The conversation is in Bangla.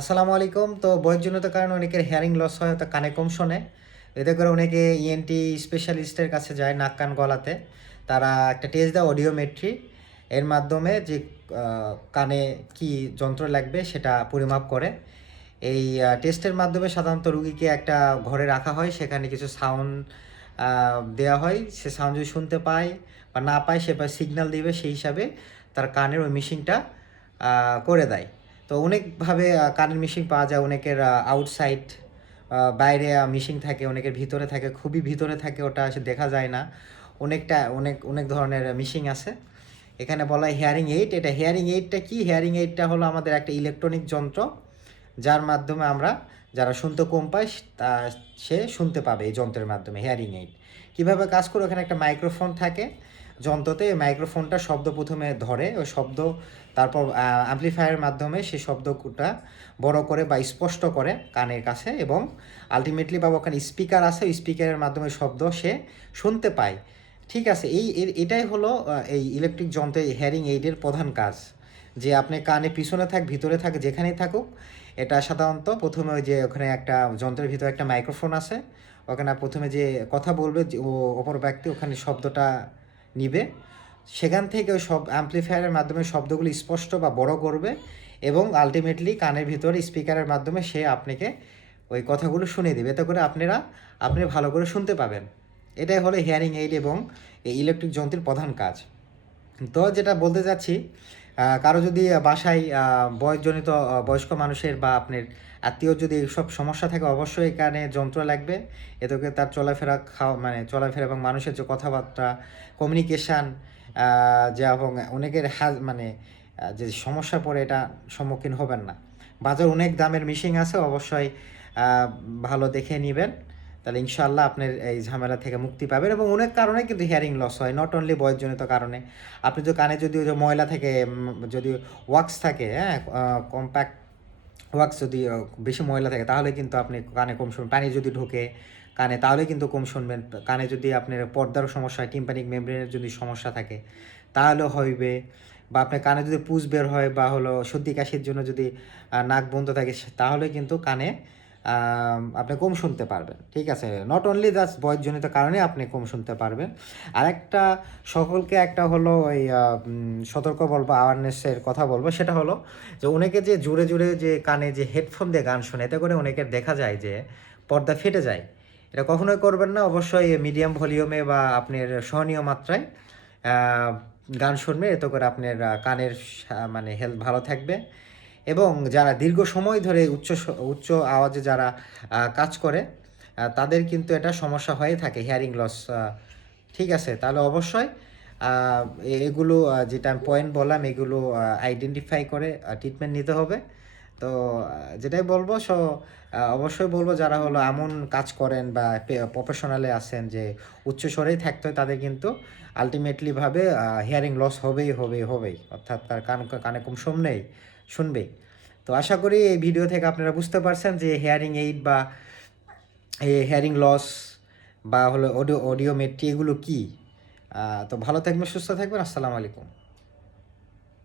আসসালামু আলাইকুম। তো বয়সজনিত কারণে অনেকের হেয়ারিং লস হয়, তো কানে কম শোনে। এতে করে অনেকে ইএনটি স্পেশালিস্টের কাছে যায় নাক কান গলাতে। তারা একটা টেস্ট দেয় অডিওমেট্রি। এর মাধ্যমে যে কানে কি যন্ত্র লাগবে সেটা পরিমাপ করে। এই টেস্টের মাধ্যমে সাধারণত রুগীকে একটা ঘরে রাখা হয়, সেখানে কিছু সাউন্ড দেওয়া হয়। সে সাউন্ড যদি শুনতে পায় বা না পায়, সে সিগন্যাল দিবে, সেই হিসাবে তার কানের ওই মেশিনটা করে দেয়। তো অনেকভাবে কানের মেশিন পাওয়া যায়। অনেকের আউটসাইড বাইরে মেশিন থাকে, অনেকের ভিতরে থাকে, খুবই ভিতরে থাকে, ওটা এসে দেখা যায় না। অনেক অনেক ধরনের মেশিন আছে। এখানে বলা হয় হেয়ারিং এইড। এটা হেয়ারিং এইডটা কি? হেয়ারিং এইডটা হলো আমাদের একটা ইলেকট্রনিক যন্ত্র, যার মাধ্যমে আমরা যারা শুনতে কম পায় সে শুনতে পাবে এই যন্ত্রের মাধ্যমে। হেয়ারিং এইড কীভাবে কাজ করে? ওখানে একটা মাইক্রোফোন থাকে যন্ত্রতে। এই মাইক্রোফোনটা শব্দ প্রথমে ধরে, ওই শব্দ তারপর অ্যামপ্লিফায়ারের মাধ্যমে সেই শব্দটা বড় করে বা স্পষ্ট করে কানের কাছে, এবং আলটিমেটলি বা ওখানে স্পিকার আছে, ওই স্পিকারের মাধ্যমে শব্দ সে শুনতে পায়। ঠিক আছে, এটাই হলো এই ইলেকট্রিক যন্ত্রে হেয়ারিং এইডের প্রধান কাজ। যে আপনি কানে পিছনে থাক, ভিতরে থাক, যেখানেই থাকুক, এটা সাধারণত প্রথমে ওই যে ওখানে একটা যন্ত্রের ভিতরে একটা মাইক্রোফোন আছে, ওখানে প্রথমে যে কথা বলবে যে অপর ব্যক্তি, ওখানে শব্দটা নিবে। সেখান থেকে ওই সব অ্যামপ্লিফায়ারের মাধ্যমে শব্দগুলি স্পষ্ট বা বড় করবে, এবং আলটিমেটলি কানের ভিতরে স্পিকারের মাধ্যমে সে আপনাকে ওই কথাগুলো শুনিয়ে দেবে। এতে করে আপনি ভালো করে শুনতে পাবেন। এটাই হলো হিয়ারিং এইড এবং এই ইলেকট্রিক যন্ত্রের প্রধান কাজ। তো যেটা বলতে চাচ্ছি, কারো যদি বাসায় বয়স্ক মানুষের বা আপনার আত্মীয় যদি এইসব সমস্যা থাকে, অবশ্যই কানে যন্ত্র লাগবে। এতে করে তার চলাফেরা এবং মানুষের যে কথাবার্তা, কমিউনিকেশান, যে এবং অনেকের যে সমস্যা পড়ে, এটা সম্মুখীন হবেন না। বাজার অনেক দামের মেশিন আছে, অবশ্যই ভালো দেখে নেবেন। তাহলে ইনশাআল্লাহ আপনার এই ঝামেলা থেকে মুক্তি পাবেন। এবং অনেক কারণে কিন্তু হিয়ারিং লস হয়, নট অনলি বয়সজনিত কারণে। আপনি যদি কানে যদি ওই যে ময়লা থাকে, যদি ওয়াক্স থাকে, হ্যাঁ, কম্প্যাক্ট ওয়াক্স যদি বেশি ময়লা থাকে, তাহলে কিন্তু আপনি কানে কম শুনবেন। পানি যদি ঢোকে কানে, তাহলে কিন্তু কম শুনবেন। কানে যদি আপনার পর্দারও সমস্যা হয়, টিম্পানিক মেমব্রেনের যদি সমস্যা থাকে, তাহলেও হইবে। বা আপনার কানে যদি পুজ বের হয়, বা হলো সর্দি কাশির জন্য যদি নাক বন্ধ থাকে, তাহলে কিন্তু কানে আপনি কম শুনতে পারবেন। ঠিক আছে, নট অনলি জাস্ট বয়সজনিত কারণে আপনি কম শুনতে পারবেন। আরেকটা সকলকে একটা হলো ওই সতর্ক বলবো, অ্যাওয়ারনেসের কথা বলবো, সেটা হলো যে অনেকে যে জুড়ে জুড়ে যে কানে যে হেডফোন দিয়ে গান শোনে, এতে করে অনেকের দেখা যায় যে পর্দা ফেটে যায়। এটা কখনোই করবেন না। অবশ্যই মিডিয়াম ভলিউমে বা আপনার সহনীয় মাত্রায় গান শুনবে। এতে করে আপনার কানের হেলথ ভালো থাকবে। এবং যারা দীর্ঘ সময় ধরে উচ্চ আওয়াজে যারা কাজ করে, তাদের কিন্তু এটা সমস্যা হয়ে থাকে, হিয়ারিং লস। ঠিক আছে, তাহলে অবশ্যই এগুলো যেটা আমি পয়েন্ট বললাম, এগুলো আইডেন্টিফাই করে ট্রিটমেন্ট নিতে হবে। তো যেটাই বলবো, অবশ্যই বলবো যারা হলো এমন কাজ করেন বা প্রফেশনালে আছেন যে উচ্চ স্বরেই থাকতে হয়, তাদের কিন্তু আলটিমেটলিভাবে হিয়ারিং লস হবেই, অর্থাৎ তার কানে কম শুনবেই। তো আশা করি এই ভিডিও থেকে আপনারা বুঝতে পারছেন যে হেয়ারিং এইড বা হেয়ারিং লস বা হলো অডিওমেট্রি, এগুলো কী। তো ভালো থাকবেন, সুস্থ থাকবেন। আসসালামু আলাইকুম।